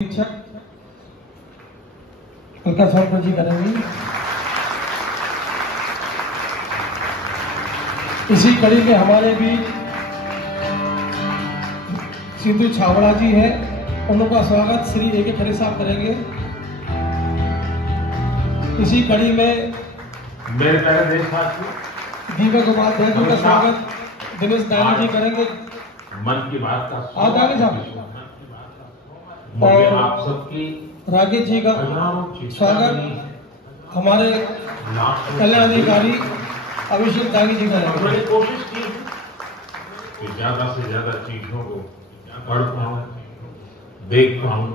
अलका सरपंच जी करेंगे। इसी कड़ी में हमारे बीच सिद्धू छावड़ा जी हैं, उनका स्वागत श्री ए के खरे साहब करेंगे। इसी कड़ी में मेरे प्यारे देशवासियों, दीपक उपाध्याय जी का स्वागत दिनेश दानी जी करेंगे। मन की बात का और आप सबकी राकेश जी का स्वागत हमारे कल्याण अधिकारी अभिषेक दानी जी करेंगे। मैंने कोशिश की कि ज्यादा से ज्यादा चीजों को पढ़ पाऊं, देख पाऊं,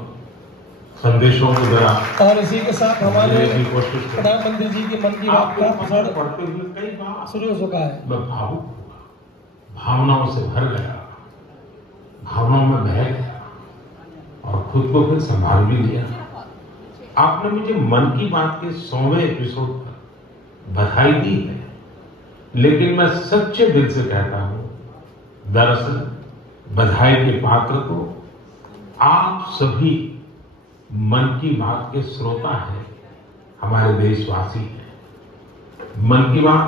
संदेशों को जरा। और इसी के साथ हमारे कोशिश प्रधानमंत्री जी की मन की बात का प्रसारण पढ़ते हुए कई बार शुरू हो चुका है। मैं भावुक हुआ, भावनाओं से भर गया, भावनाओं में बह गया और खुद को फिर संभाल भी लिया। आपने मुझे मन की बात के 100वें एपिसोड पर बधाई दी है, लेकिन मैं सच्चे दिल से कहता हूं, दरअसल बधाई के पात्र तो आप सभी मन की बात के श्रोता हैं, हमारे देशवासी हैं। मन की बात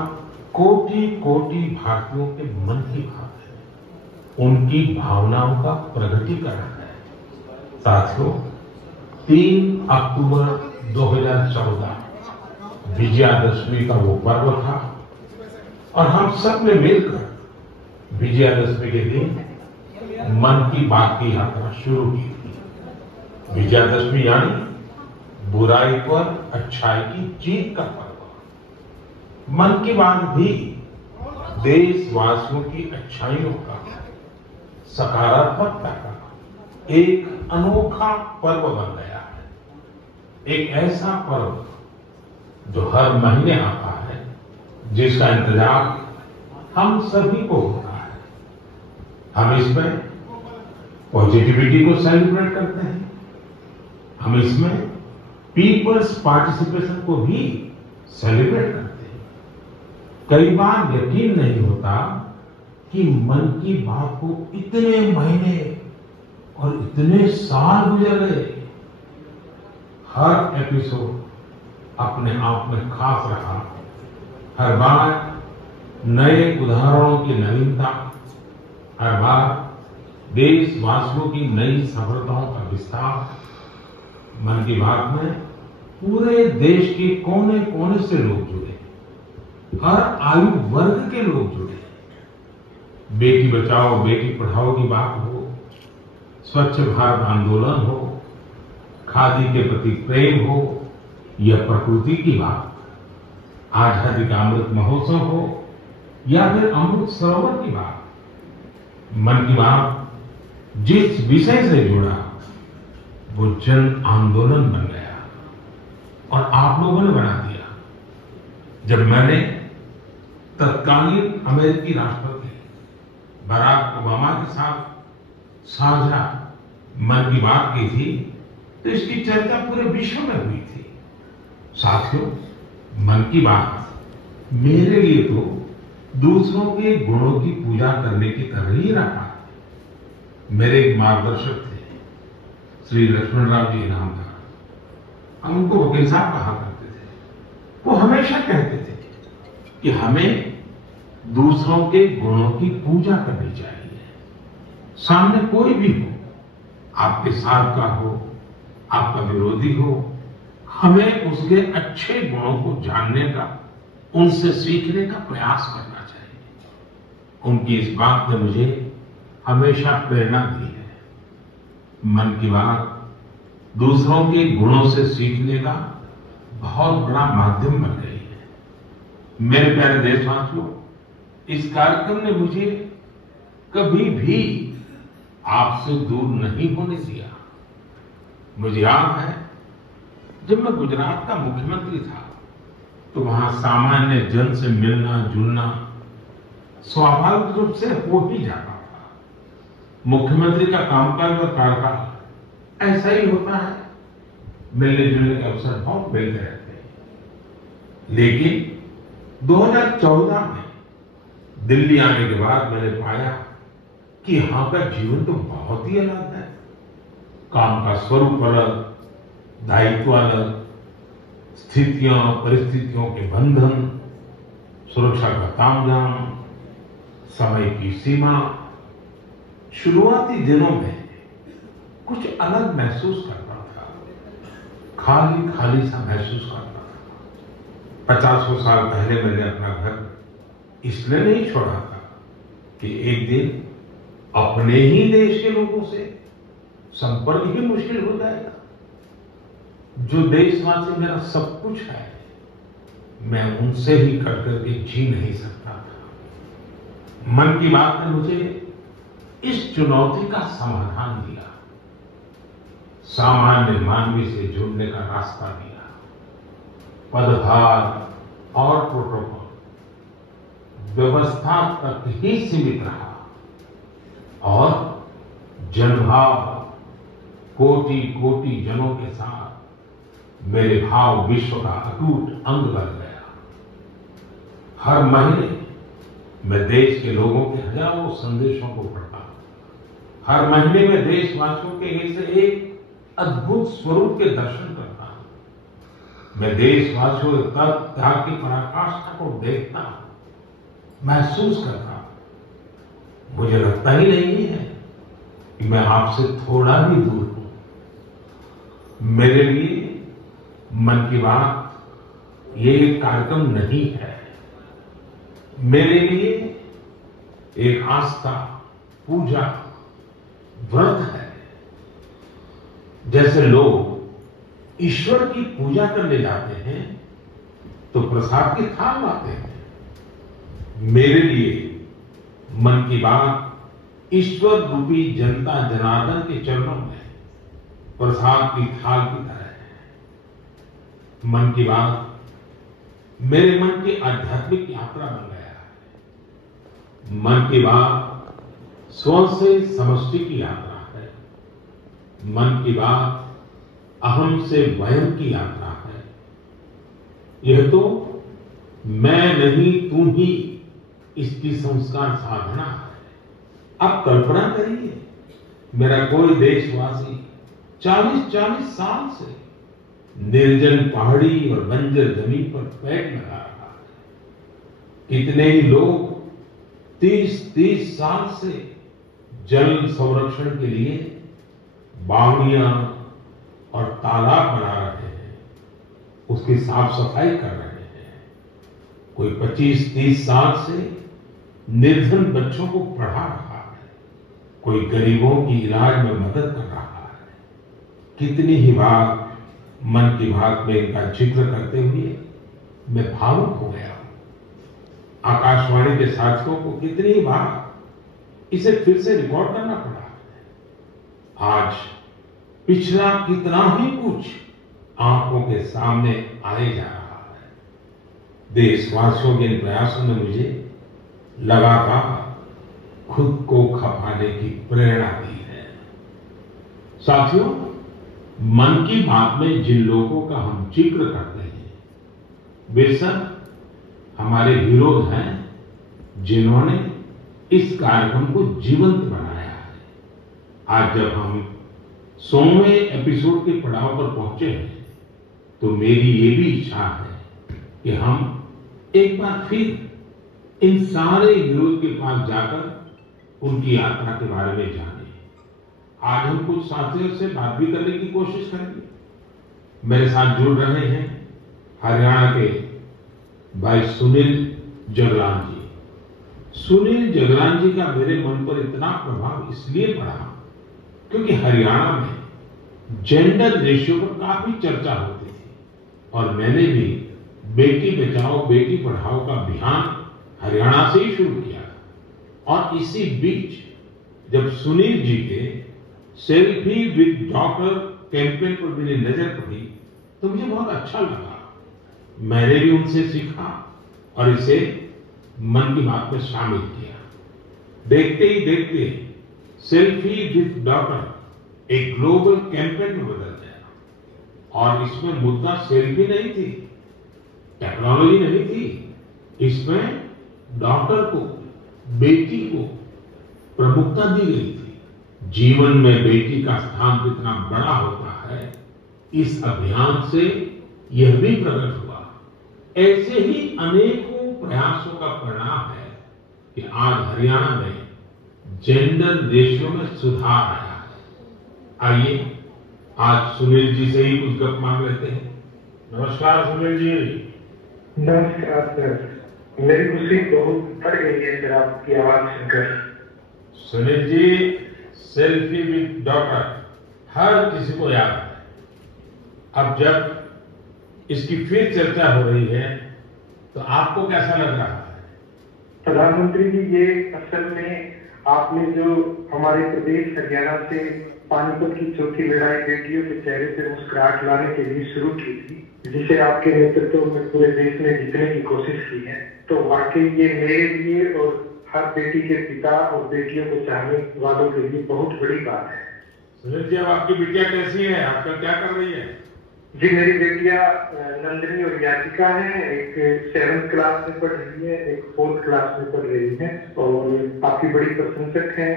कोटि कोटि भारतीयों के मन की बात है, उनकी भावनाओं का प्रकटीकरण है। साथियों, 3 अक्टूबर 2014 विजयादशमी का वो पर्व था और हम सब ने मिलकर विजयादशमी के दिन मन की बात की यात्रा शुरू की थी। विजयादशमी यानी बुराई पर अच्छाई की जीत का पर्व। मन की बात भी देशवासियों की अच्छाइयों का, सकारात्मकता का एक अनोखा पर्व बन गया है। एक ऐसा पर्व जो हर महीने आता है, जिसका इंतजार हम सभी को होता है। हम इसमें पॉजिटिविटी को सेलिब्रेट करते हैं, हम इसमें पीपल्स पार्टिसिपेशन को भी सेलिब्रेट करते हैं। कई बार यकीन नहीं होता कि मन की बात को इतने महीने और इतने साल गुजर गए। हर एपिसोड अपने आप में खास रहा। हर बार नए उदाहरणों की नवीनता, हर बार देशवासियों की नई सफलताओं का विस्तार। मन की बात में पूरे देश के कोने कोने से लोग जुड़े, हर आयु वर्ग के लोग जुड़े। बेटी बचाओ बेटी पढ़ाओ की बात हो, स्वच्छ भारत आंदोलन हो, खादी के प्रति प्रेम हो, या प्रकृति की बात, आजादी का अमृत महोत्सव हो, या फिर अमृत सरोवर की बात। मन की बात जिस विषय से जुड़ा वो जन आंदोलन बन गया और आप लोगों ने बना दिया। जब मैंने तत्कालीन अमेरिकी राष्ट्रपति बराक ओबामा के साथ साझा मन की बात की थी, तो इसकी चर्चा पूरे विश्व में हुई थी। साथियों, मन की बात मेरे लिए तो दूसरों के गुणों की पूजा करने की तरह ही रहा। मेरे एक मार्गदर्शक थे, श्री लक्ष्मणराव जी इनामदार। हम उनको वकील साहब कहा करते थे। वो हमेशा कहते थे कि हमें दूसरों के गुणों की पूजा करनी चाहिए। सामने कोई भी हो, आपके साथ का हो, आपका विरोधी हो, हमें उसके अच्छे गुणों को जानने का, उनसे सीखने का प्रयास करना चाहिए। उनकी इस बात ने मुझे हमेशा प्रेरणा दी है। मन की बात दूसरों के गुणों से सीखने का बहुत बड़ा माध्यम बन गई है। मेरे प्यारे देशवासियों, इस कार्यक्रम ने मुझे कभी भी आपसे दूर नहीं होने दिया। मुझे याद है, जब मैं गुजरात का मुख्यमंत्री था, तो वहां सामान्य जन से मिलना जुलना स्वाभाविक रूप से हो ही जाता था। मुख्यमंत्री का कामकाज और कार्यकाल ऐसा ही होता है, मिलने जुलने के अवसर बहुत मिलते रहते हैं। लेकिन 2014 में दिल्ली आने के बाद मैंने पाया कि यहां का जीवन तो बहुत ही अलग है। काम का स्वरूप अलग, दायित्व अलग, स्थितियां परिस्थितियों के बंधन, सुरक्षा का तामझाम, समय की सीमा। शुरुआती दिनों में कुछ अलग महसूस करता था, खाली खाली सा महसूस करता था। 50 साल पहले मैंने अपना घर इसलिए नहीं छोड़ा था कि एक दिन अपने ही देश के लोगों से संपर्क ही मुश्किल हो जाएगा। जो देशवासी मेरा सब कुछ है, मैं उनसे ही कट करके जी नहीं सकता था। मन की बात ने मुझे इस चुनौती का समाधान दिया, सामान्य मानवी से जुड़ने का रास्ता दिया। पदभार और प्रोटोकॉल व्यवस्था तक ही सीमित रहा और जनभाव कोटि कोटि जनों के साथ मेरे भाव विश्व का अटूट अंग बन गया। हर महीने मैं देश के लोगों के हजारों संदेशों को पढ़ता। हर महीने में देशवासियों के ऐसे एक अद्भुत स्वरूप के दर्शन करता। मैं देशवासियों के तप त्याग की पराकाष्ठा को देखता, महसूस करता। मुझे लगता ही नहीं है कि मैं आपसे थोड़ा भी दूर हूं। मेरे लिए मन की बात ये एक कार्यक्रम नहीं है, मेरे लिए एक आस्था, पूजा, व्रत है। जैसे लोग ईश्वर की पूजा करने जाते हैं तो प्रसाद की थाल लाते हैं, मेरे लिए मन की बात ईश्वर रूपी जनता जनार्दन के चरणों में प्रसाद की थाल की तरह है। मन की बात मेरे मन की आध्यात्मिक यात्रा बन गया है। मन की बात स्व से समष्टि की यात्रा है। मन की बात अहम से वयम की यात्रा है। यह तो मैं नहीं तू ही इसकी संस्कार साधना है। अब कल्पना करिए, मेरा कोई देशवासी 40-40 साल से निर्जन पहाड़ी और बंजर जमीन पर पैर लगा रहा है। कितने ही लोग 30-30 साल से जल संरक्षण के लिए बावड़ियां और तालाब बना रहे हैं, उसकी साफ सफाई कर रहे हैं। कोई 25-30 साल से निर्धन बच्चों को पढ़ा रहा है, कोई गरीबों की इलाज में मदद कर रहा है। कितनी ही बार मन की बात में इनका जिक्र करते हुए मैं भावुक हो गया हूं। आकाशवाणी के साथियों को कितनी ही बार इसे फिर से रिकॉर्ड करना पड़ा। आज पिछला कितना ही कुछ आंखों के सामने आए जा रहा है। देशवासियों के इन प्रयासों ने मुझे लगातार खुद को खपाने की प्रेरणा दी है। साथियों, मन की बात में जिन लोगों का हम जिक्र करते हैं, वे सब हमारे विरोध हैं, जिन्होंने इस कार्यक्रम को जीवंत बनाया है। आज जब हम 100वें एपिसोड के पड़ाव पर पहुंचे हैं, तो मेरी ये भी इच्छा है कि हम एक बार फिर इन सारे विरोध के पास जाकर उनकी यात्रा के बारे में जानें। आज हम कुछ साथियों से बात भी करने की कोशिश करेंगे। मेरे साथ जुड़ रहे हैं हरियाणा के भाई सुनील जगलान जी। सुनील जगलान जी का मेरे मन पर इतना प्रभाव इसलिए पड़ा क्योंकि हरियाणा में जेंडर रेशियो पर काफी चर्चा होती थी और मैंने भी बेटी बचाओ बेटी पढ़ाओ का अभियान हरियाणा से ही शुरू किया। और इसी बीच जब सुनील जी के सेल्फी विद डॉटर कैंपेन पर मेरी नजर पड़ी तो मुझे बहुत अच्छा लगा। मैंने भी उनसे सीखा और इसे मन की बात में शामिल किया। देखते ही देखते सेल्फी विद डॉटर एक ग्लोबल कैंपेन में बदल गया और इसमें मुद्दा सेल्फी नहीं थी, टेक्नोलॉजी नहीं थी, इसमें डॉटर को, बेटी को प्रमुखता दी गई थी। जीवन में बेटी का स्थान कितना बड़ा होता है, इस अभियान से यह भी प्रकट हुआ। ऐसे ही अनेकों प्रयासों का परिणाम है कि आज हरियाणा में जेंडर रेशियो में सुधार आया है। आइए आज सुनील जी से ही कुछ गप मांग लेते हैं। नमस्कार सुनील जी। नमस्कार सर, मेरी खुशी बहुत बढ़ गई है सर आपकी आवाज सुनकर। Sunil ji, selfie with daughter हर किसी को याद है। अब जब इसकी फिर चर्चा हो रही है तो आपको कैसा लग रहा है? प्रधानमंत्री जी, ये असल में आपने जो हमारे प्रदेश हरियाणा से पानीपत की चौथी लड़ाई बेटियों के चेहरे पे मुस्कुराहट लाने के लिए शुरू की थी, जिसे आपके नेतृत्व में पूरे देश ने जीतने की कोशिश की है, तो वाकई ये मेरे लिए और हर बेटी के पिता और बेटियों को चाहने वालों के लिए बहुत बड़ी बात है। सुनील जी, अब आपकी बिटिया कैसी है? आजकल क्या कर रही है? जी, मेरी बेटियां नंदिनी और याचिका है। एक 7th क्लास में पढ़ रही है, एक 4th क्लास में पढ़ रही है और आपकी बड़ी प्रशंसक है।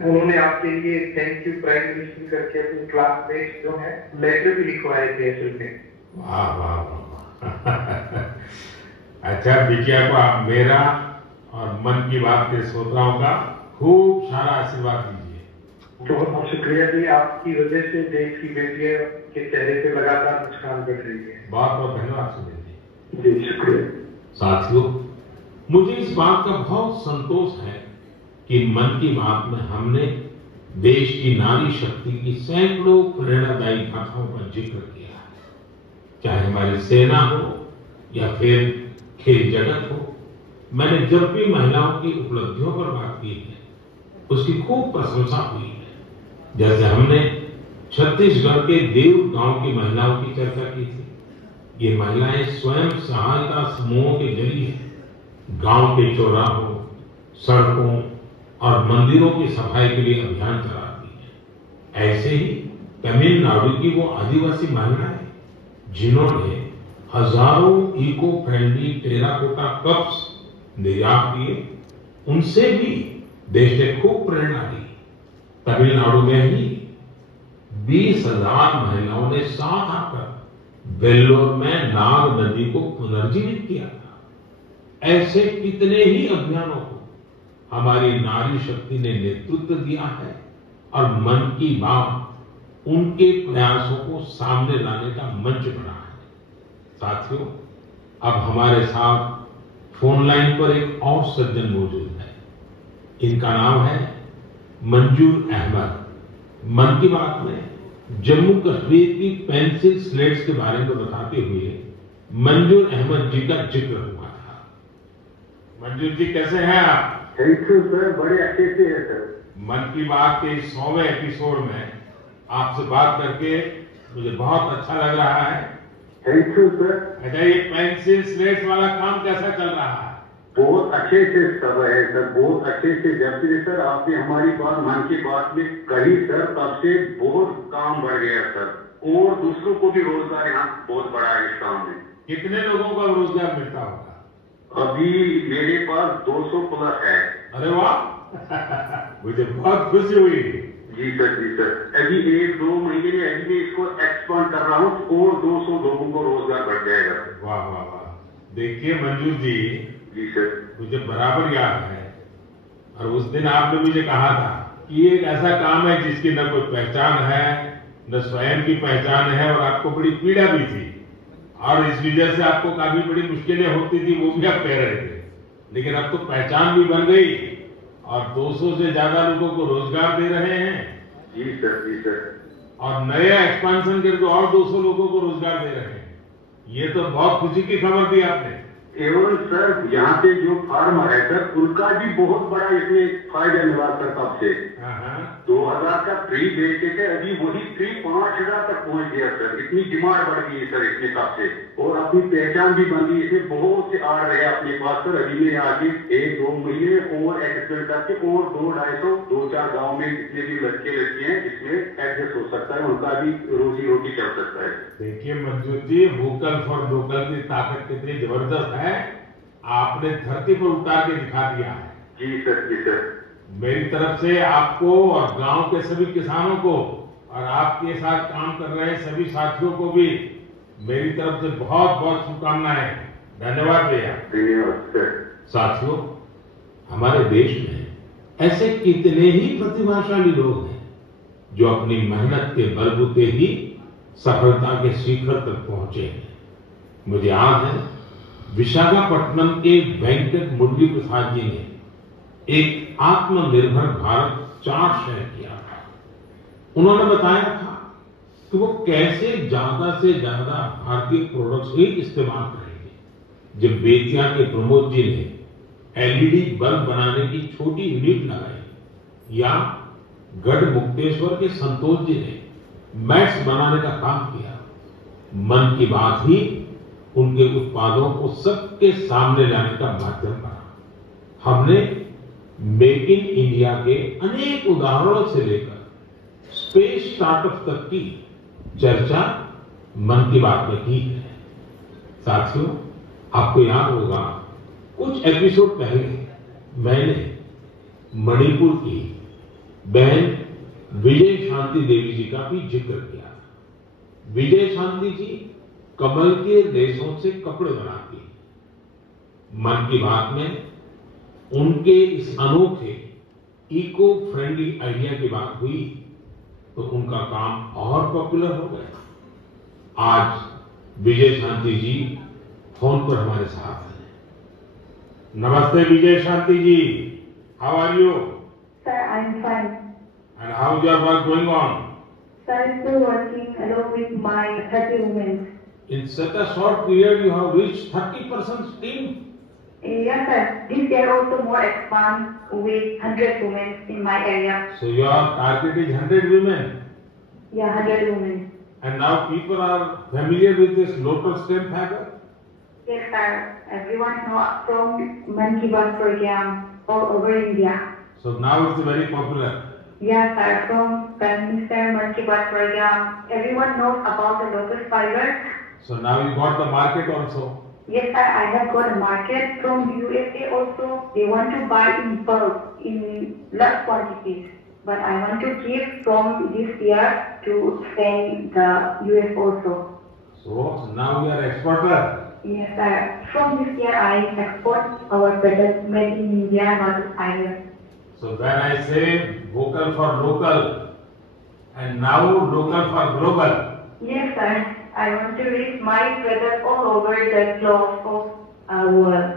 उन्होंने आपके लिए थैंक यू प्राइम मिनिस्टर करके अपनी क्लासमेट जो है लेटर भी लिखवाए थे असल में। वाह वाह वाह। अच्छा, बिटिया को आप मेरा और मन की बात के श्रोताओं का खूब सारा आशीर्वाद दीजिए। बहुत बहुत शुक्रिया जी, आपकी वजह से देश की बेटियों के चेहरे पे लगातार मुस्कान बढ़ रही है। बहुत बहुत धन्यवाद सुनील जी, शुक्रिया। साथियों, मुझे इस बात का बहुत संतोष है कि मन की बात में हमने देश की नारी शक्ति की सैकड़ों प्रेरणादायी गाथाओं का जिक्र किया है। चाहे हमारी सेना हो या फिर खेल जगत हो, मैंने जब भी महिलाओं की उपलब्धियों पर बात की है उसकी खूब प्रशंसा हुई है। जैसे हमने छत्तीसगढ़ के देव गांव की महिलाओं की चर्चा की थी। ये महिलाएं स्वयं सहायता समूहों के जरिए गांव के चौराहों, सड़कों और मंदिरों की सफाई के लिए अभियान चलाती हैं। ऐसे ही तमिलनाडु की वो आदिवासी महिलाएं जिन्होंने हजारों इको फ्रेंडली टेराकोटा कप्स निर्यात किए, उनसे भी देश ने खूब प्रेरणा ली। तमिलनाडु में ही 20,000 महिलाओं ने साथ आकर वेल्लोर में नाग नदी को पुनर्जीवित किया था। ऐसे कितने ही अभियानों को हमारी नारी शक्ति ने नेतृत्व दिया है और मन की बात उनके प्रयासों को सामने लाने का मंच बना है। साथियों, अब हमारे साथ फोन लाइन पर एक और सज्जन मौजूद है। इनका नाम है मंजूर अहमद। मन की बात में जम्मू कश्मीर की पेंसिल स्लेट्स के बारे में बताते हुए मंजूर अहमद जी का जिक्र हुआ था। मंजूर जी, कैसे हैं आप? थैंक यू सर, बड़े अच्छे से है सर। मन की बात के 100वें एपिसोड में आपसे बात करके मुझे बहुत अच्छा लग रहा है। Thank you sir. अच्छा, ये पेंसिल स्लेट्स वाला काम कैसा चल रहा है? बहुत अच्छे से सब है सर, बहुत अच्छे से। जब से सर आपने हमारी बात मन की बात में कही सर, तब से बहुत काम बढ़ गया सर और दूसरों को भी रोजगार यहाँ बहुत बड़ा है इस काम में। कितने लोगों को रोजगार मिलता होगा? अभी मेरे पास 200 प्लस है। अरे वाह, मुझे बहुत खुशी हुई। जी सर, जी सर। अभी 1-2 महीने में अभी मैं इसको एक्सपांड कर रहा हूँ और 200 लोगों को रोजगार बढ़ जाएगा। वाह वाह वाह। देखिए मंजूर जी, जी सर, मुझे बराबर याद है और उस दिन आपने मुझे कहा था कि ये एक ऐसा काम है जिसकी न कोई पहचान है, न स्वयं की पहचान है और आपको बड़ी पीड़ा भी थी और इस वजह से आपको काफी बड़ी मुश्किलें होती थी, वो भी आप कह रहे थे। लेकिन अब तो पहचान भी बन गई और 200 से ज्यादा लोगों को रोजगार दे रहे हैं। जी सर, जी सर। और नया एक्सपांशन करके और 200 लोगों को रोजगार दे रहे हैं। ये तो बहुत खुशी की खबर दी आपने। एवं सर, यहाँ पे जो फार्मर है सर, उनका भी बहुत बड़ा इसमें फायदा मिला सर। तब से 2000 का फ्री बेचते थे, अभी वही फ्री 5000 तक पहुंच गया सर। इतनी डिमांड बढ़ गई है सर इसमें तब से और अपनी पहचान भी बन गई। इसमें बहुत से आड़ रहे अपने पास सर। अभी मैं आगे 1-2 महीने और एक्सपेंड करके और 200-250 2-4 गाँव में जितने भी लड़के लड़की हैं इसमें एडजस्ट हो सकता है, उनका भी रोजी रोटी चल सकता है। देखिए मंजूर जी, वोकल फॉर लोकल की ताकत कितनी जबरदस्त है, आपने धरती पर उतार के दिखा दिया है। जी सर, जी सर। मेरी तरफ से आपको और गांव के सभी किसानों को और आपके साथ काम कर रहे सभी साथियों को भी मेरी तरफ से बहुत बहुत शुभकामनाएं। धन्यवाद भैया। साथियों, हमारे देश में ऐसे कितने ही प्रतिभाशाली लोग हैं जो अपनी मेहनत के बलबूते ही सफलता के शिखर तक पहुंचे हैं। मुझे याद है विशाखापट्टनम के वेंकट मुरली प्रसाद जी ने एक आत्मनिर्भर भारत चार्ट शेयर किया था। उन्होंने बताया था कि वो कैसे ज्यादा से ज्यादा भारतीय प्रोडक्ट्स ही इस्तेमाल करेंगे। जब बेतिया के प्रमोद जी ने एलईडी बल्ब बनाने की छोटी यूनिट लगाई या गढ़ मुक्तेश्वर के संतोष जी ने मैट्स बनाने का काम किया, मन की बात ही उनके उत्पादों को सबके सामने लाने का माध्यम बना। हमने मेक इन इंडिया के अनेक उदाहरणों से लेकर स्पेस स्टार्टअप तक की चर्चा मन की बात में की है। साथियों, आपको याद होगा कुछ एपिसोड पहले मैंने मणिपुर की बहन विजय शांति देवी जी का भी जिक्र किया था। विजय शांति जी कमल के रेशों से कपड़े बनाती हैं। मन की बात में उनके इस अनोखे इको फ्रेंडली आइडिया की बात हुई तो उनका काम और पॉपुलर हो गया। आज विजय शांति जी फोन पर हमारे साथ हैं। नमस्ते Vijay Shanti ji, how are you? Sir, I'm fine. And how is your work going on? Sir, I'm still working along with my 30 women. In such a short period, you have reached 30% team. Yes, sir. This year also more expand with 100 women in my area. So your target is 100 women. Yeah, 100 women. And now people are familiar with this lotus stem fiber. Yes, sir. Everyone know from Man Ki Baat program all over India. So now it's very popular. Yes, sir. From Prime Minister Man Ki Baat program, everyone knows about the lotus fiber. So now you got the market also. Yes, sir. I have got a market from USA also. They want to buy in bulk in large quantities. But I want to give from this year to send the US also. So now you are exporter. Yes, sir. From this year, I export our products made in India, not China. So when I say vocal for local, and now local for global. Yes, sir. I want to reach my products all over the globe of our world.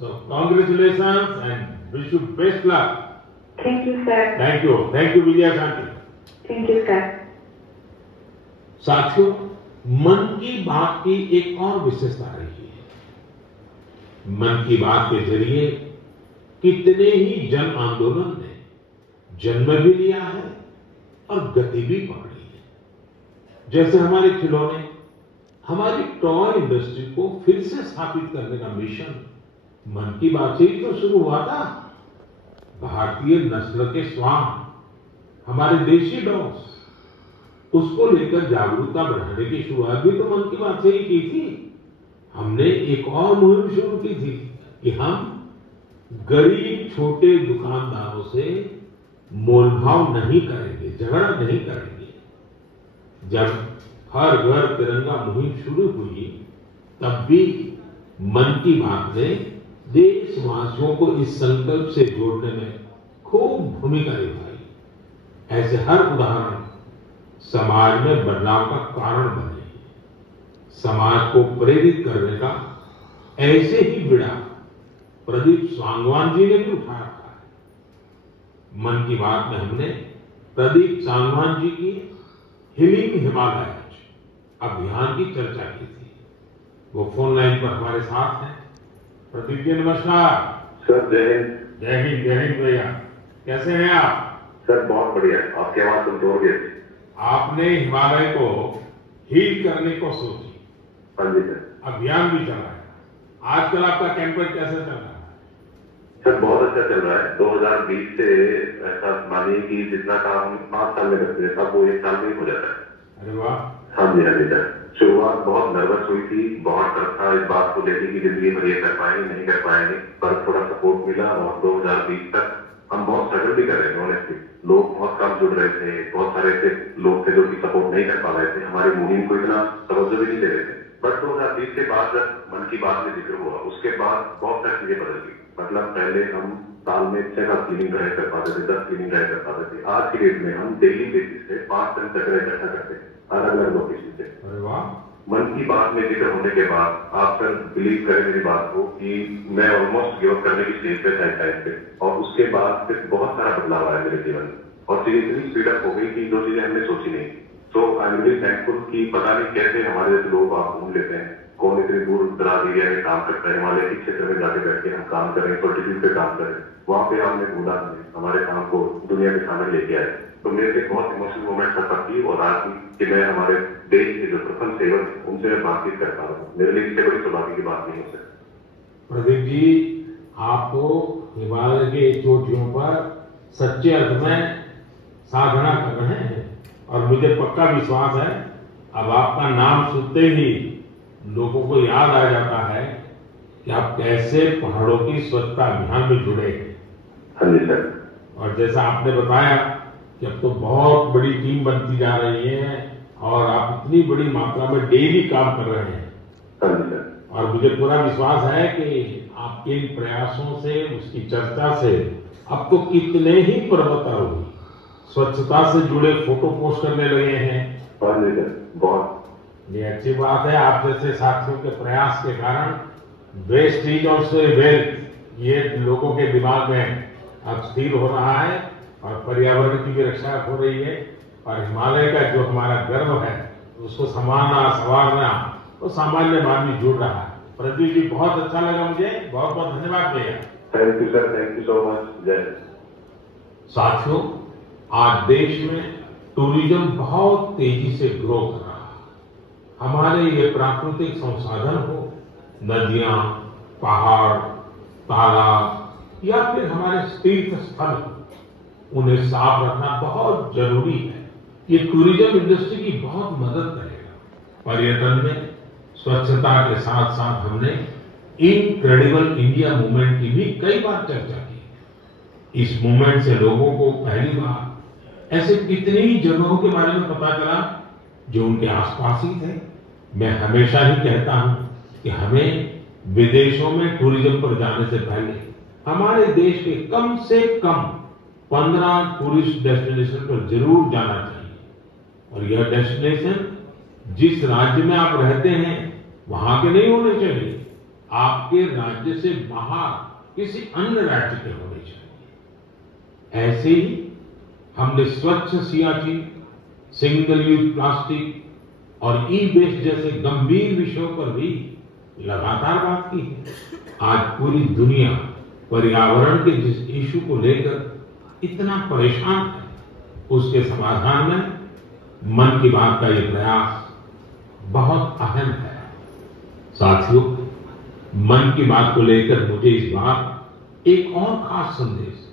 So congratulations and wish you best luck. Thank you, sir. Thank you. Thank you, Vijaya Shanti. Thank you, sir. साथियों, मन की बात की एक और विशेषता रही है। मन की बात के जरिए कितने ही जन आंदोलन ने जन्म भी लिया है और गति भी पकड़ी है। जैसे हमारे खिलौने, हमारी टॉय इंडस्ट्री को फिर से स्थापित करने का मिशन मन की बात से ही तो शुरू हुआ था। भारतीय नस्ल के श्वान, हमारे देशी डॉग्स, उसको लेकर जागरूकता बढ़ाने की शुरुआत भी तो मन की बात से ही की थी। हमने एक और मुहिम शुरू की थी कि हम गरीब छोटे दुकानदारों से मोलभाव नहीं करेंगे, झगड़ा नहीं करेंगे। जब हर घर तिरंगा मुहिम शुरू हुई तब भी मन की बात ने देशवासियों को इस संकल्प से जोड़ने में खूब भूमिका निभाई। ऐसे हर उदाहरण समाज में बदलाव का कारण बने। समाज को प्रेरित करने का ऐसे ही बिड़ा प्रदीप सांगवान जी ने भी उठा रखा है। मन की बात में हमने प्रदीप सांगवान जी की हीलिंग हिमालय अभियान की चर्चा की थी। वो फोन लाइन पर हमारे साथ हैं। प्रदीप जी नमस्कार। सर जय हिंद। जय हिंद, जय हिंद भैया। कैसे हैं आप? सर बहुत बढ़िया, आपकी आवाज सुनते हो गए। आपने हिमालय को हील करने को सोची। हाँ जी सर। अभियान भी चला है। आजकल आपका कैंपेन कैसे चल रहा है? सर बहुत अच्छा चल रहा है। 2020 से ऐसा मानिए कि जितना काम 5 साल में करते थे तब वो 1 साल में ही हो जाता है। अरे वाह। हाँ जी सर। शुरुआत बहुत नर्वस हुई थी, बहुत डर था इस बात को लेकर कि जिंदगी में ये कर पाएंगे नहीं कर पाएंगे, पर थोड़ा सपोर्ट मिला और 2020 तक हम बहुत स्ट्रगल भी कर रहे थे ऑनेस्टली। लोग बहुत कम जुड़ रहे थे, बहुत सारे ऐसे लोग थे जो कि सपोर्ट नहीं कर पा रहे थे, हमारी मुहिम को इतना तवज्जो भी नहीं दे रहे थे। बट 2020 के बाद जब मन की बात में जिक्र हुआ, उसके बाद बहुत सारी चीजें बदल गई। मतलब पहले हम साल में 6-7 क्लीनिंग ड्राइव कर पाते थे, 10 क्लीनिंग ड्राइव कर पाते थे। आज की डेट में हम डेली बेसिस पे 5 टन कचरा इकट्ठा करते हैं, अलग अलग लोकेशन से। अरे वाह। मन की बात में जिक्र होने के बाद आप सर बिलीव करें मेरी बात को कि मैं ऑलमोस्ट गिव अप करने की स्टेज पे था टाइम पे, और उसके बाद फिर बहुत सारा बदलाव आया मेरे जीवन में, और चीजें इतनी स्पीड अप हो गई कि जो चीजें हमने सोची नहीं। सो आई एम रियली थैंकफुल कि पता नहीं कैसे हमारे जैसे लोग आप ढूंढ लेते हैं, कौन इतनी दूर दराज एरिया में काम करता है, हिमालय के क्षेत्र में जाके बैठ के हम काम करें, सॉल्टिट्यूड पे काम करें, वहां पे हमने ढूंढा, हमारे काम को दुनिया के सामने लेके आए। तो मेरे लिए बहुत इमोशनल मोमेंट था तब भी और आज भी कि मैं हमारे देश के जो प्रथम सेवक उनसे मैं बातचीत कर पा रहा हूँ। मेरे लिए इससे बड़ी सौभाग्य की बात नहीं हो सकती। प्रदीप जी, आपको हिमालय के चोटियों पर सच्चे अर्थ में साधना कर रहे हैं, और मुझे पक्का विश्वास है अब आपका नाम सुनते ही लोगों को याद आ जाता है कि आप कैसे पहाड़ों की स्वच्छता अभियान में जुड़े हैं। हाँ जी सर। और जैसा आपने बताया कि अब तो बहुत बड़ी टीम बनती जा रही है और आप इतनी बड़ी मात्रा में डेली काम कर रहे हैं। हाँ जी सर। और मुझे पूरा विश्वास है कि आपके इन प्रयासों से, उसकी चर्चा से अब तो कितने ही पर्वतारोही स्वच्छता से जुड़े फोटो पोस्ट करने लगे हैं। हाँ जी सर, बहुत ये अच्छी बात है। आप जैसे साथियों के प्रयास के कारण वेस्ट इज ऑल्सो वेल्थ, ये लोगों के दिमाग में अब स्थिर हो रहा है और पर्यावरण की भी रक्षा हो रही है, और हिमालय का जो हमारा गर्व है उसको संभालना संवारना तो सामान्य मानवी जुड़ रहा है। प्रदीप जी, बहुत अच्छा लगा मुझे, बहुत बहुत धन्यवाद भैया। Thank you sir, thank you so much. जय। साथियों, आज देश में टूरिज्म बहुत तेजी से ग्रो कर रहा है। हमारे ये प्राकृतिक संसाधन हो, नदियां, पहाड़, तालाब या फिर हमारे तीर्थ स्थल, उन्हें साफ रखना बहुत जरूरी है। ये टूरिज्म इंडस्ट्री की बहुत मदद करेगा। पर्यटन में स्वच्छता के साथ साथ हमने इनक्रेडिबल इंडिया मूवमेंट की भी कई बार चर्चा की। इस मूवमेंट से लोगों को पहली बार ऐसे कितनी जगहों के बारे में पता चला जो उनके आसपास ही थे। मैं हमेशा ही कहता हूं कि हमें विदेशों में टूरिज्म पर जाने से पहले हमारे देश के कम से कम 15 टूरिस्ट डेस्टिनेशन पर जरूर जाना चाहिए, और यह डेस्टिनेशन जिस राज्य में आप रहते हैं वहां के नहीं होने चाहिए, आपके राज्य से बाहर किसी अन्य राज्य के होने चाहिए। ऐसे ही हमने स्वच्छ सियाचिन, सिंगल यूज प्लास्टिक और ई वेस्ट जैसे गंभीर विषयों पर भी लगातार बात की है। आज पूरी दुनिया पर्यावरण के जिस इशू को लेकर इतना परेशान है, उसके समाधान में मन की बात का ये प्रयास बहुत अहम है। साथियों, मन की बात को लेकर मुझे इस बार एक और खास संदेश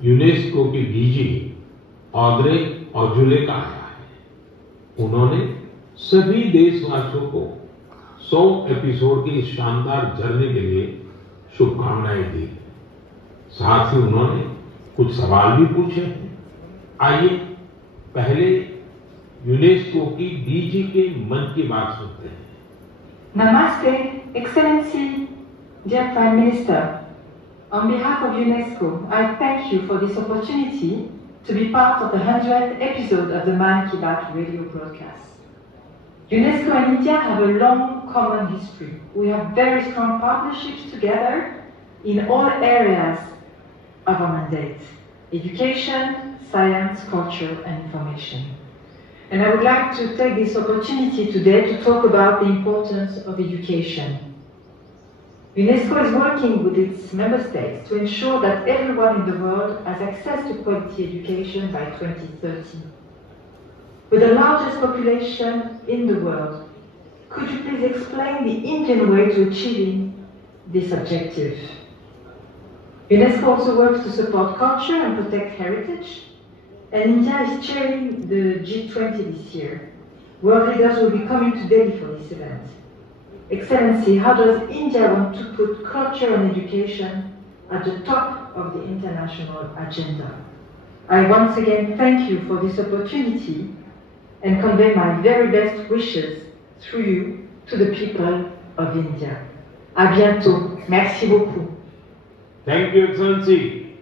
यूनेस्को की डीजी ऑड्रे ऑजुले का आया है। उन्होंने सभी देशवासियों को 100 एपिसोड की इस शानदार जर्नी के लिए शुभकामनाएं दी। साथ ही उन्होंने कुछ सवाल भी पूछे हैं। आइए पहले यूनेस्को की डीजी के मन की बात सुनते हैं। Namaste, Excellency, dear Prime Minister. On behalf of UNESCO, I thank you for this opportunity to be part of the 100th episode of the Man Ki Baat radio broadcast. UNESCO and India have a long common history. We have very strong partnerships together in all areas of our mandate: education, science, culture, and information. And I would like to take this opportunity today to talk about the importance of education. UNESCO is working with its member states to ensure that everyone in the world has access to quality education by 2030. With the largest population in the world, could you please explain the Indian way to achieving this objective? UNESCO also works to support culture and protect heritage. And India is chairing the G20 this year. World leaders will be coming to Delhi for this event. Excellency, how does India want to put culture and education at the top of the international agenda. I once again thank you for this opportunity and convey my very best wishes through you to the people of India. À bientôt. Merci beaucoup. Thank you, Excellency.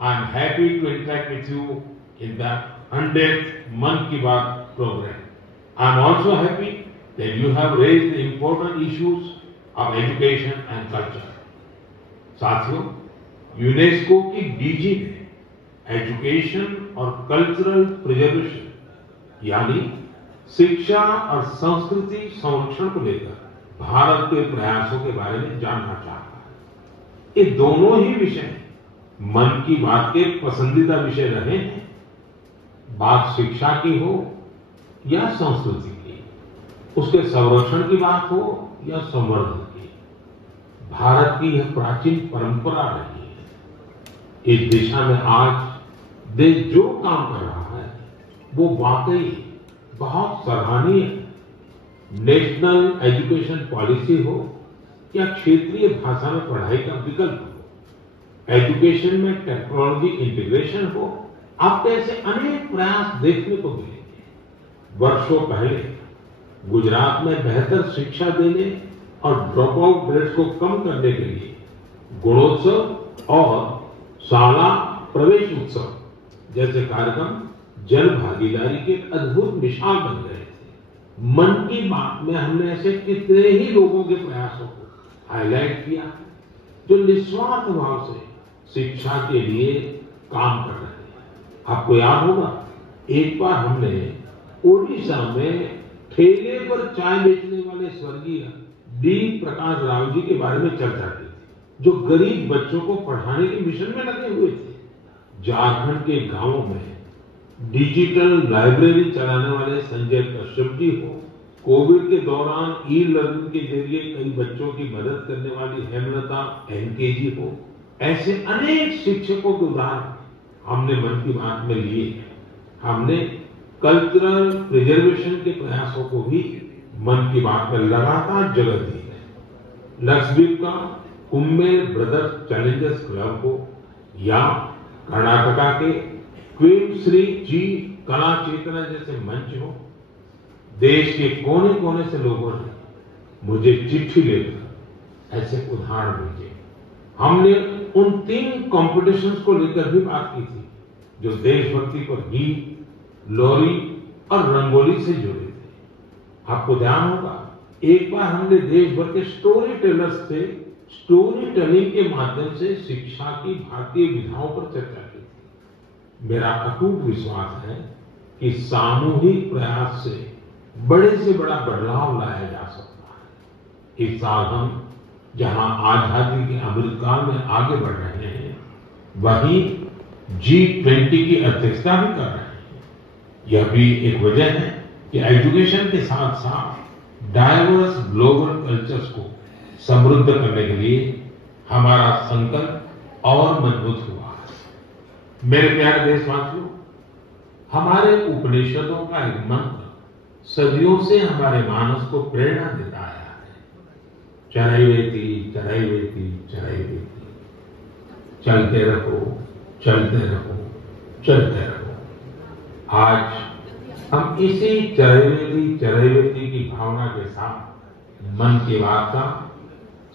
I'm happy to interact with you in the 100th Mann Ki Baat program. I'm also happy that you have raised the important issues of education and culture. साथियों, UNESCO की DG ने education और cultural preservation यानी शिक्षा और संस्कृति संरक्षण को लेकर भारत के प्रयासों के बारे में जानना चाहता है। ये दोनों ही विषय मन की बात के पसंदीदा विषय रहे हैं। बात शिक्षा की हो या संस्कृति की, उसके संरक्षण की बात हो या संवर्धन की, भारत की यह प्राचीन परंपरा रही है। इस दिशा में आज देश जो काम कर रहा है वो वाकई बहुत सराहनीय है। नेशनल एजुकेशन पॉलिसी हो या क्षेत्रीय भाषा में पढ़ाई का विकल्प हो, एजुकेशन में टेक्नोलॉजी इंटीग्रेशन हो, आपको ऐसे अनेक प्रयास देखने को मिलेंगे। वर्षों पहले गुजरात में बेहतर शिक्षा देने और ड्रॉप आउट रेट्स को कम करने के लिए गुणोत्सव और शाला प्रवेश उत्सव जैसे कार्यक्रम जन भागीदारी के एक अद्भुत मिसाल बन गए थे। मन की बात में हमने ऐसे कितने ही लोगों के प्रयासों को हाईलाइट किया जो निस्वार्थ भाव से शिक्षा के लिए काम कर रहे हैं। आपको याद होगा, एक बार हमने ओडिशा में ठेले पर चाय बेचने वाले स्वर्गीय डी प्रकाश राव जी के बारे में चर्चा की थी, जो गरीब बच्चों को पढ़ाने के मिशन में लगे हुए थे। झारखंड के गांवों में डिजिटल लाइब्रेरी चलाने वाले संजय कश्यप जी हो, कोविड के दौरान ई लर्निंग के जरिए कई बच्चों की मदद करने वाली हेमलता एनके जी हो, ऐसे अनेक शिक्षकों के उदाहरण हमने मन की बात में लिए। हमने कल्चरल प्रिजर्वेशन के प्रयासों को भी मन की बात में लगातार जगह दी है। लक्षद्वीप का कुम्मेल ब्रदर्स चैलेंजर्स क्लब हो या कर्नाटका के क्वीन श्री जी कला चेतना जैसे मंच हो, देश के कोने कोने से लोगों ने मुझे चिट्ठी लेकर ऐसे उदाहरण भेजे। हमने उन 3 कॉम्पिटिशन्स को लेकर भी बात की थी जो देशभक्ति पर गीत, लोरी और रंगोली से जुड़े थे। आपको ध्यान होगा, एक बार हमने देश भर के स्टोरी टेलर्स से स्टोरी टेलिंग के माध्यम से शिक्षा की भारतीय विधाओं पर चर्चा की थी। मेरा अटूट विश्वास है कि सामूहिक प्रयास से बड़ा बदलाव लाया जा सकता है। इस साल हम जहां आजादी के अमृतकाल में आगे बढ़ रहे हैं, वहीं G20 की अध्यक्षता भी कर रहे हैं। यह भी एक वजह है कि एजुकेशन के साथ साथ डाइवर्स ग्लोबल कल्चर्स को समृद्ध करने के लिए हमारा संकल्प और मजबूत हुआ है। मेरे प्यारे देशवासियों, हमारे उपनिषदों का एक मंत्र सदियों से हमारे मानस को प्रेरणा देता आया है। चरैवेति चरैवेति चरैवेति, चलते रहो चलते रहो चलते रहो। आज हम इसी चरैवेति की भावना के साथ मन की बात का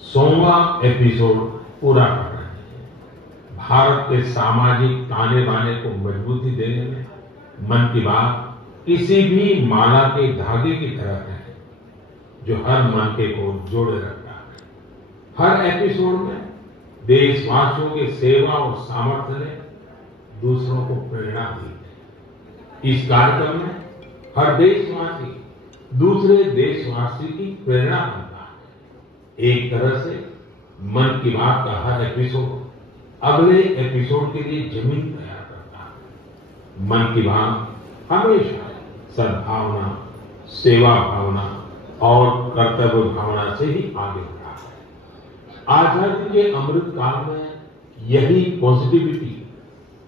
100वां एपिसोड पूरा कर रहे हैं। भारत के सामाजिक ताने बाने को मजबूती देने में मन की बात किसी भी माला के धागे की तरह है जो हर मानके को जोड़े रखता है। हर एपिसोड में देशवासियों के सेवा और सामर्थ्य ने दूसरों को प्रेरणा दी है। इस कार्यक्रम में हर देशवासी दूसरे देशवासी की प्रेरणा बनता है। एक तरह से मन की बात का हर एपिसोड अगले एपिसोड के लिए जमीन तैयार करता है। मन की बात हमेशा सद्भावना, सेवा भावना और कर्तव्य भावना से ही आगे बढ़ा है। आजादी के अमृत काल में यही पॉजिटिविटी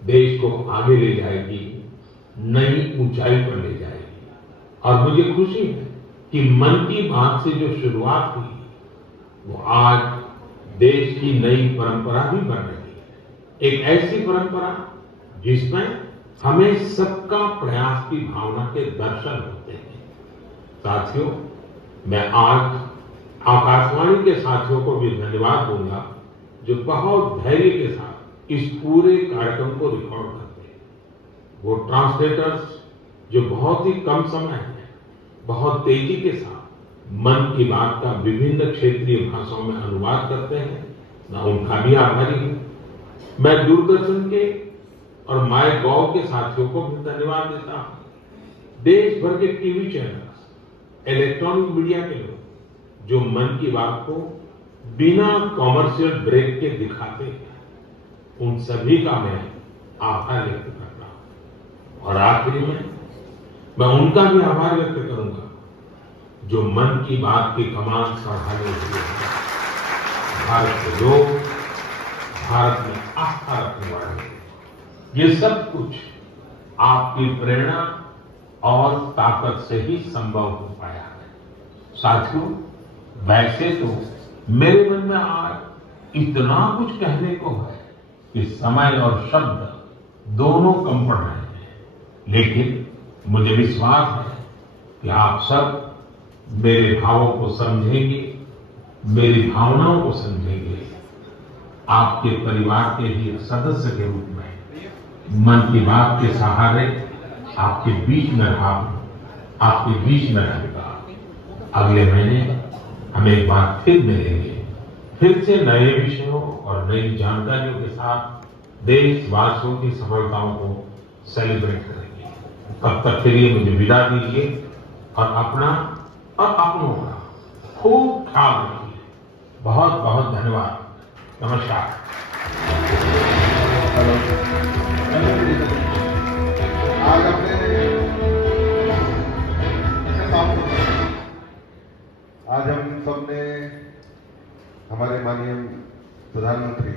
देश को आगे ले जाएगी, नई ऊंचाई पर ले जाएगी। और मुझे खुशी है कि मन की बात से जो शुरुआत हुई वो आज देश की नई परंपरा भी बन रही है। एक ऐसी परंपरा जिसमें हमें सबका प्रयास की भावना के दर्शन होते हैं। साथियों, मैं आज आकाशवाणी के साथियों को भी धन्यवाद दूंगा जो बहुत धैर्य के साथ इस पूरे कार्यक्रम को रिकॉर्ड करते हैं। वो ट्रांसलेटर्स जो बहुत ही कम समय में बहुत तेजी के साथ मन की बात का विभिन्न क्षेत्रीय भाषाओं में अनुवाद करते हैं, मैं उनका भी आभारी हूं। मैं दूरदर्शन के और माय गॉव के साथियों को भी धन्यवाद देता हूं। देश भर के टीवी चैनल्स, इलेक्ट्रॉनिक मीडिया के लोग जो मन की बात को बिना कॉमर्शियल ब्रेक के दिखाते हैं, उन सभी का मैं आभार व्यक्त कर रहा हूं। और आखिरी में मैं उनका भी आभार व्यक्त करूंगा जो मन की बात की कमान संभाले हुए हैं। भारत के लोग, भारत में आस्था रखने वाले, ये सब कुछ आपकी प्रेरणा और ताकत से ही संभव हो पाया है। साथियों, वैसे तो मेरे मन में आज इतना कुछ कहने को है कि समय और शब्द दोनों कम पड़ रहे हैं, लेकिन मुझे विश्वास है कि आप सब मेरे भावों को समझेंगे, मेरी भावनाओं को समझेंगे। आपके परिवार के ही सदस्य के रूप में मन की बात के सहारे आपके बीच में रहा हूं, आपके बीच में रहूंगा। अगले महीने हम एक बार फिर मिलेंगे, फिर से नए विषयों और नई जानकारियों के साथ देशवासियों की सफलताओं को सेलिब्रेट करेंगे। तब तक के लिए मुझे विदा दीजिए और अपना और अपनों का खूब ख्याल रखिए। बहुत बहुत धन्यवाद। नमस्कार। आज हम सब ने हमारे माननीय प्रधानमंत्री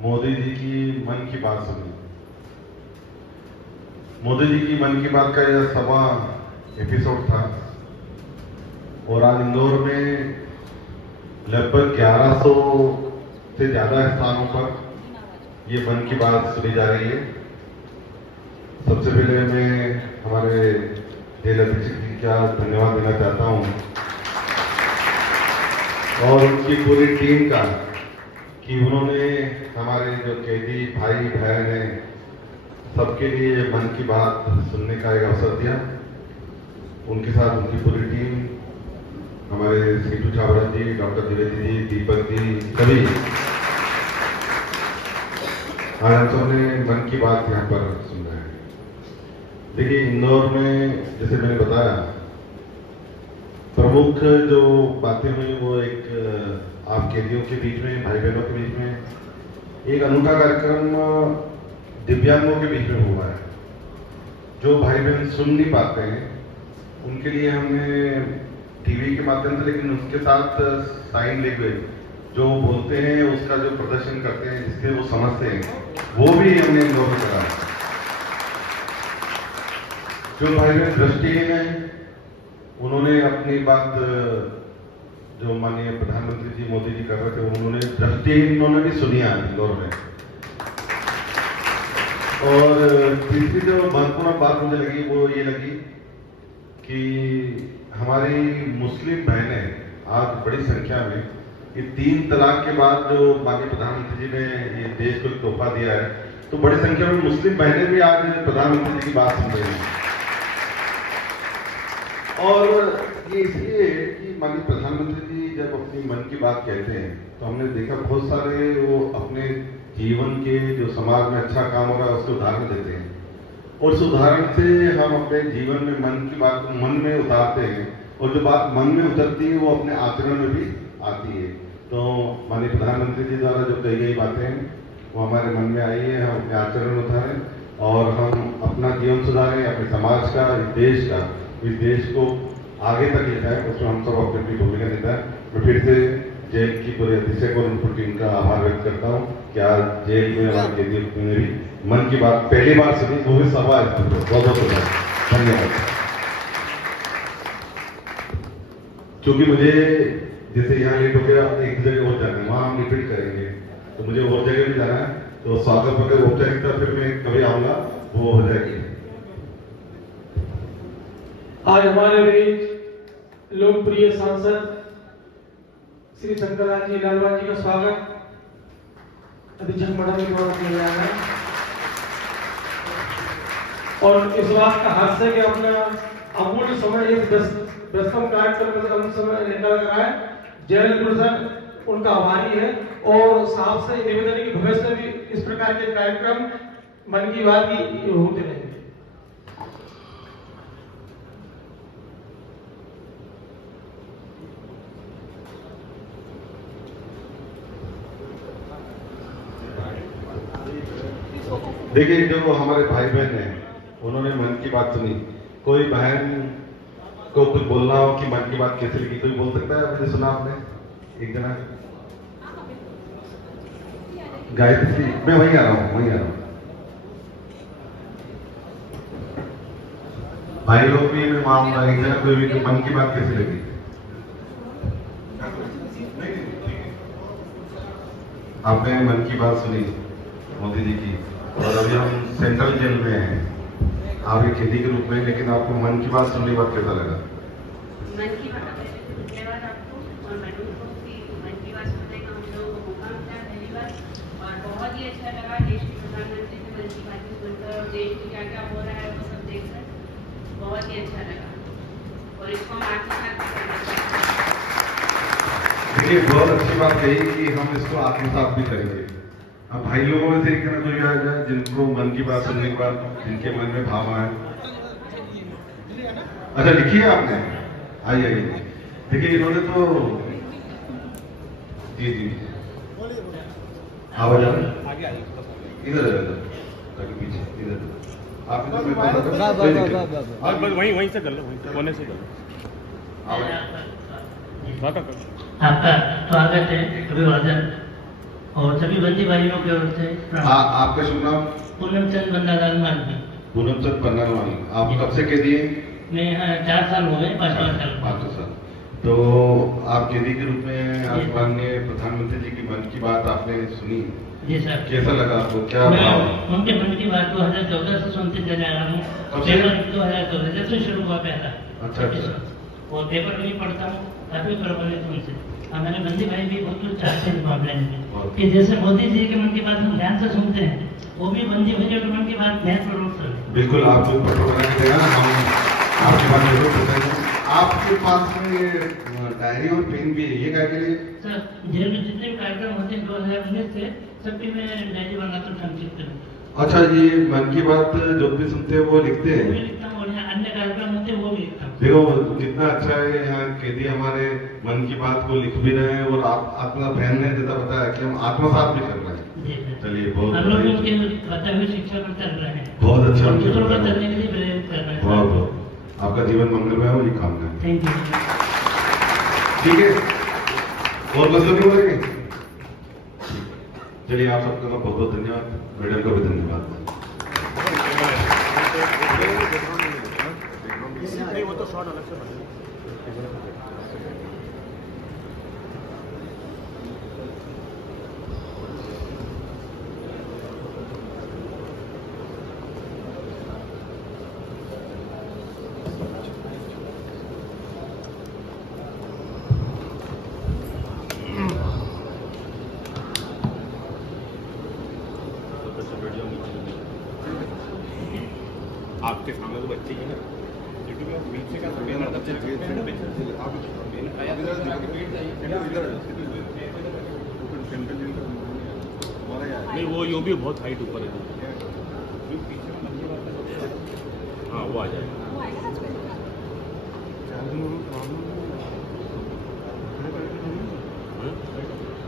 मोदी जी की मन की बात सुनी। मोदी जी की मन की बात का यह 7वां एपिसोड था और आज इंदौर में लगभग 1100 से ज्यादा स्थानों पर ये मन की बात सुनी जा रही है। सबसे पहले मैं हमारे जेल अधीक्षक जी का धन्यवाद देना चाहता हूँ और उनकी पूरी टीम का कि उन्होंने हमारे जो कैदी भाई बहन हैं सबके लिए मन की बात सुनने का एक अवसर दिया। उनके साथ उनकी पूरी टीम, हमारे सीटू छाबड़ा जी, डॉक्टर द्विवेदी जी, दीपक जी, सभी आज हम सबने मन की बात यहाँ पर सुन रहे हैं। देखिए, इंदौर में जैसे मैंने बताया प्रमुख जो बातें हुई वो एक आप कैदियों के बीच में, भाई बहनों के बीच में एक अनूठा कार्यक्रम दिव्यांगों के बीच में हुआ है। जो भाई बहन सुन नहीं पाते हैं उनके लिए हमने टीवी के माध्यम से, लेकिन उसके साथ साइन लैंग्वेज जो बोलते हैं उसका जो प्रदर्शन करते हैं जिससे वो समझते हैं, वो भी हमने इंदौर में करा। जो भाई बहन दृष्टिहीन है उन्होंने अपनी बात जो माननीय प्रधानमंत्री जी मोदी जी कर रहे थे उन्होंने दृष्टिहीनों ने भी सुनी आज इंदौर में। और तीसरी जो महत्वपूर्ण बात मुझे लगी वो ये लगी कि हमारी मुस्लिम बहनें आज बड़ी संख्या में, ये 3 तलाक के बाद जो माननीय प्रधानमंत्री जी ने ये देश को एक तोहफा दिया है, तो बड़ी संख्या में मुस्लिम बहनें भी आज प्रधानमंत्री जी की बात सुन रही हैं। और ये इसलिए कि माननीय प्रधानमंत्री जी जब अपनी मन की बात कहते हैं तो हमने देखा बहुत सारे वो अपने जीवन के जो समाज में अच्छा काम हो रहा है उसके उदाहरण देते हैं और उस उदाहरण से हम अपने जीवन में मन की बात को मन में उतारते हैं और जो बात मन में उतरती है वो अपने आचरण में भी आती है। तो माननीय प्रधानमंत्री जी द्वारा जो कही गई बातें हैं वो हमारे मन में आई है, हम अपने आचरण में उतारें और हम अपना जीवन सुधारें, अपने समाज का, इस देश को आगे तक ले जाए, उसमें हम सब अपनी अपनी भूमिका निभाएं। मैं फिर से जेल की पूरे अधीक्षक और उनकी टीम का आभार व्यक्त करता हूँ कि आज जेल में हमारे कैदियों ने भी मन की बात पहली बार सुनी, वो भी सभा। बहुत बहुत धन्यवाद। क्योंकि मुझे जैसे यहाँ लेट हो गया, एक जगह और जाना है, वहाँ हम रिपीट करेंगे तो मुझे और जगह भी जाना है, तो स्वागत वगैरह औपचारिकता फिर मैं कभी आऊंगा, वो हो जाएगी। आज हमारे बीच लोकप्रिय सांसद श्री शंकरलाल जी लालवान जी का स्वागत अधीक्षक मंडल द्वारा किया जा रहा है। और इस बात का हर्ष है कि अपना अमूल्य समय एक 10वें कार्यक्रम का समय निकाल कर आए। जयललिता सर उनका आभारी है और साहब से निवेदन है कि भविष्य में भी इस प्रकार के कार्यक्रम मन की बात की होते रहेंगे। देखिए, जो हमारे भाई बहन हैं उन्होंने मन की बात सुनी। कोई बहन को कुछ बोलना हो कि मन की बात कैसे लगी, कोई बोल सकता है? मुझे सुना आपने एक जना गायत्री, मैं वहीं आ रहा हूँ। भाई लोग भी मैं मांगूंगा एक जना कोई भी मन की बात कैसे लगी। आपने मन की बात सुनी मोदी जी की, और अभी हम सेंट्रल जेल में हैं, आप एक कैदी के रूप में, लेकिन आपको मन की बात सुनने के बाद कैसा लगा? मन की बात धन्यवाद आपको और मैडम को कि मन की बात सुनने का हम लोगों को मौका मिला पहली बार, और बहुत ही अच्छा लगा देश के प्रधानमंत्री से मन की बातें सुनकर और देश में क्या क्या हो रहा है वो सब देखकर बहुत ही अच्छा लगा और इसको हम आत्मसात करना चाहिए। देखिए, बहुत अच्छी बात कही कि हम इसको आत्मसात भी करेंगे। अब भाई लोगों में से एक ना कोई आएगा जिनको मन की बात सुनने के बाद जिनके मन में भाव आए। अच्छा, लिखिए आपने, आइए। देखिए, इन्होंने तो जी आवाज आ रही, इधर पीछे इधर आप वहीं से कर लो, कोने से कर लो। आपका स्वागत है, अभिवादन और सभी बंदी भाइयों की ओर से। आपका शुभ नाम? पूनमचंद बन्नालाल मालवी। पूनमचंद बन्नालाल, आप कब से कैदी हैं? मैं 4 साल हो गए, 5 साल। तो आप कैदी के रूप में आज माननीय प्रधानमंत्री जी की मन की बात आपने सुनी। जी सर। कैसा लगा आपको? क्या मैं भाव? उनके मन की बात 2014 से सुनते चले आ रहा हूँ। पेपर 2014 जब से शुरू हुआ पहला। अच्छा। और पेपर भी पढ़ता हूँ, काफी प्रभावित उनसे। हमारे बंदी भाई भी बहुत कुछ चाहते हैं मामले में कि जैसे मोदी जी के मन की बात हम ध्यान से सुनते हैं, वो भी बंदी भाइयों के मन की बात ध्यानपूर्वक सुनते। बिल्कुल, आप जो पत्र बना के देना, हम आपकी बात जरूर बताएंगे। आपके पास में डायरी और पेन भी है, ये क्या के लिए? सर, जेल में जितने भी कार्यक्रम होते हैं 2019 से सबकी मैं डायरी बनाकर संक्षिप्त हूँ। अच्छा, ये मन की बात जो भी सुनते हैं वो लिखते हैं? वो भी लिखता हूँ, और यहाँ अन्य कार्यक्रम होते हैं वो भी लिखता हूँ। देखो कितना अच्छा है, यहाँ कैदी हमारे मन की बात को लिख भी रहे हैं और आपका बहन ने जैसा बताया कि हम आत्मसात भी कर रहे हैं। चलिए, बहुत हम लोग उनके बताए हुए शिक्षा पर चल रहे हैं, बहुत अच्छा, दूसरों को चलने के लिए प्रेरित कर रहे हैं। बहुत आपका जीवन मंगलमय हो, ये कामना है। Thank you. ठीक है, और मतलब नहीं बोलेंगे? चलिए, आप सबका बहुत बहुत धन्यवाद, मैडम का भी धन्यवाद। वो तो शॉर्ट अलग से आपके सामने तो बच्चे ही है ना, नहीं वो यूं भी बहुत हाइट ऊपर है। हाँ, वो आ जाएगा।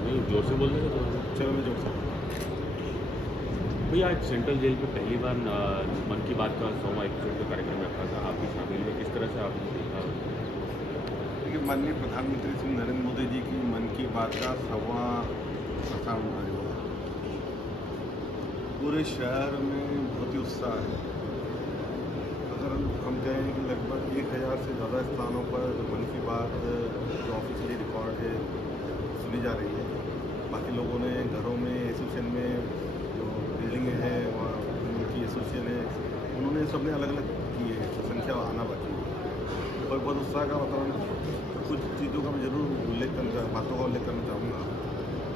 नहीं, जोर से बोल देगा तो चलो मैं जोर से। भैया, आज सेंट्रल जेल पे पहली बार मन की बात का 100वां एपिसोड का कार्यक्रम रखा था, आप भी शामिल हुए, किस तरह से आपने देखा? देखिए, माननीय प्रधानमंत्री श्री नरेंद्र मोदी जी की मन की बात का 100वां प्रसारण हुआ। पूरे शहर में बहुत ही उत्साह है। अगर हम कहें कि लगभग 1000 से ज़्यादा स्थानों पर मन की बात जो ऑफिशियली रिकॉर्ड है सुनी जा रही है। बाकी लोगों ने घरों में, एसोसिएशन में जो बिल्डिंगें हैं और उनकी एसोसिएशन है, उन्होंने सबने अलग अलग की है, संख्या आना बाकी है और बहुत उत्साह का वातावरण। कुछ चीज़ों का मैं जरूर बातों का उल्लेख करना चाहूँगा,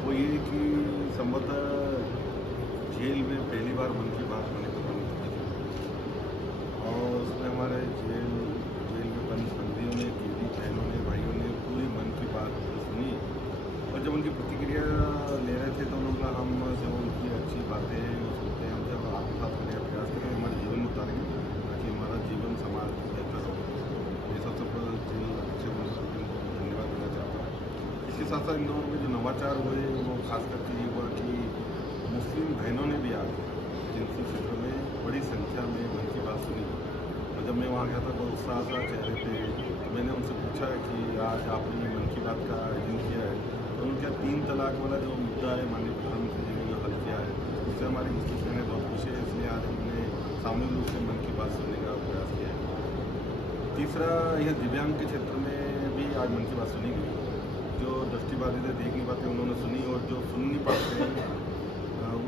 वो ये कि संभवतः जेल में पहली बार मन की बात होने का मन और उसमें हमारे जेल में बंदियों ने, दीदी बहनों ने, भाइयों ने पूरी मन की बात सुनी और जब उनकी प्रतिक्रिया ले रहे थे तो उन्होंने हम जब उनकी अच्छी बातें सुनते हैं, हम जब आत्मसात करने का प्रयास करें हमारे जीवन में उतारेंगे ताकि हमारा जीवन समाज बेहतर हो। ये सबसे जेल अच्छे धन्यवाद देना चाहता हूँ। इसके साथ साथ इंदौर में जो नवाचार हुए वो खास करके ये हुआ कि मुस्लिम बहनों ने भी आकर जिनसी क्षेत्र में बड़ी संख्या में मन की बात सुनी और जब मैं वहाँ गया था बहुत उत्साह था चेहरे पे। मैंने उनसे पूछा कि आज आपने मन की बात का आयोजन किया है तो उनका 3 तलाक वाला जो मुद्दा है माननीय प्रधानमंत्री जी ने जो हल किया है उससे हमारी मुस्लिम बहनें बहुत खुशी है, इसलिए आज हमने सामूहिक रूप से मन की बात सुनने का प्रयास किया है। तीसरा, यह दिव्यांग के क्षेत्र में भी आज मन की बात सुनी गई। जो दृष्टिबाधित है, देख नहीं पाते, उन्होंने सुनी और जो सुन नहीं पाते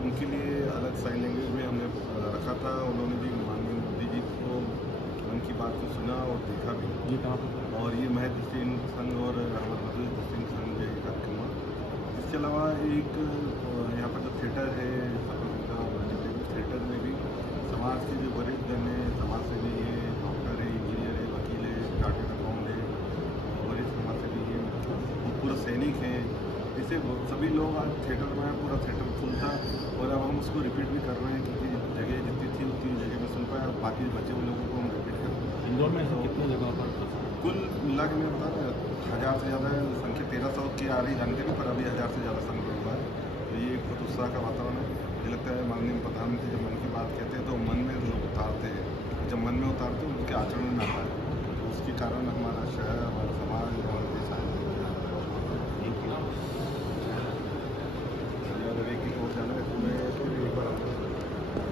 उनके लिए अलग साइन लैंग्वेज में हमने रखा था। उन्होंने भी माननीय मोदी जी को मन की बात को सुना और देखा भी। ये कहाँ और ये महज दृष्टिहीन संघ और हमारे दृष्टिहीन संघ में कार्यक्रम हुआ। इसके अलावा एक यहाँ पर जो थिएटर है थिएटर में भी समाज के जो वरिष्ठ जन है, समाज सेवी है, डॉक्टर है, इंजीनियर है, वकील है, चार्टर्ड अकाउंट है, वरिष्ठ समाज सेवी है, पूरा सैनिक है, ऐसे सभी लोग आज थिएटर में पूरा थिएटर फुल था और अब हम उसको रिपीट भी कर रहे हैं क्योंकि जगह जितनी थी उतनी जगह में सुन पाए। बाकी बचे हुए लोगों को हम रिपीट कर रहे हैं। इंदौर में ऐसे कितने जगह पर कुल मिला के मैं बता रहा 1000 से ज़्यादा संख्या 1300 की आ रही जानकारी पर अभी 1000 से ज़्यादा संख्या हुआ है। तो ये एक बहुत उत्साह का वातावरण है। मुझे लगता है माननीय प्रधानमंत्री जब मन की बात कहते हैं तो मन में लोग उतारते हैं, जब मन में उतारते हैं उनके आचरण में आता है, तो उसके कारण हमारा शहर